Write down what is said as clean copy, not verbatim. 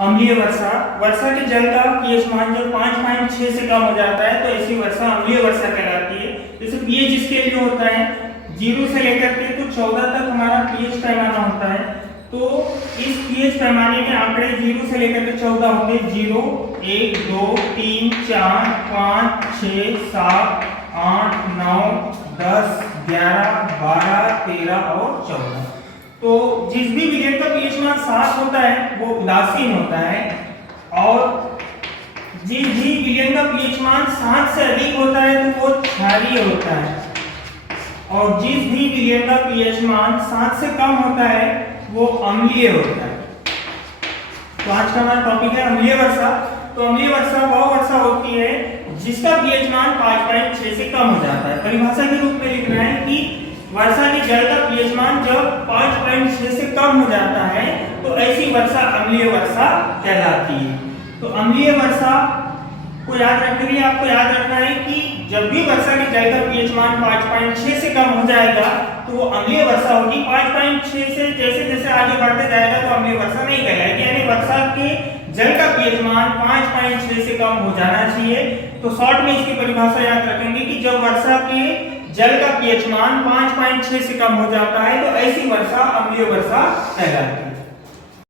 अम्लीय वर्षा, वर्षा के जल का पीएच मान जब 5.6 से कम हो जाता है तो ऐसी वर्षा अम्लीय वर्षा कहलाती है। जैसे पीएच स्केल जो होता है 0 से लेकर के तो 14 तक हमारा पीएच पैमाना होता है। तो इस पीएच पैमाने में आंकड़े 0 से लेकर के 14 होंगे। 0, 1, 2, 3, 4, 5, 6, 7, 8, 9, 10, 11, 12, 13 और 14। तो जिस भी विलेन का पीएच मान 7 होता है वो उदासीन होता है, और जिस भी विलेन का पीएच मान 7 से अधिक होता है तो वो क्षारीय होता है, और जिस भी विलेन का पीएच मान 7 से कम होता है वो अम्लीय होता है। तो आज का हमारा टॉपिक है अम्लीय वर्षा। तो अम्लीय वर्षा वह वर्षा होती है जिसका पीएच मान 5.6 से कम हो जाता है। परिभाषा के रूप में लिखना है कि वर्षा के जल का पीएच मान जब 5.6 से कम हो जाता है तो ऐसी वर्षा अम्लीय वर्षा कहलाती है। तो अम्लीय वर्षा को याद रखने के लिए आपको याद रखना है कि जब भी वर्षा के जल का पीएच मान 5.6 से कम हो जाएगा तो वो अम्लीय वर्षा होगी। 5.6 से जैसे जैसे आगे बढ़ते जाएगा तो अम्लीय वर्षा नहीं कहलाएगी, यानी वर्षा के जल का पीएच मान 5.6 से कम हो जाना चाहिए। तो शॉर्ट में इसकी परिभाषा याद रखेंगे कि जब वर्षा के जल का पीएच मान 5.6 से कम हो जाता है तो ऐसी वर्षा अम्लीय वर्षा कहलाती है।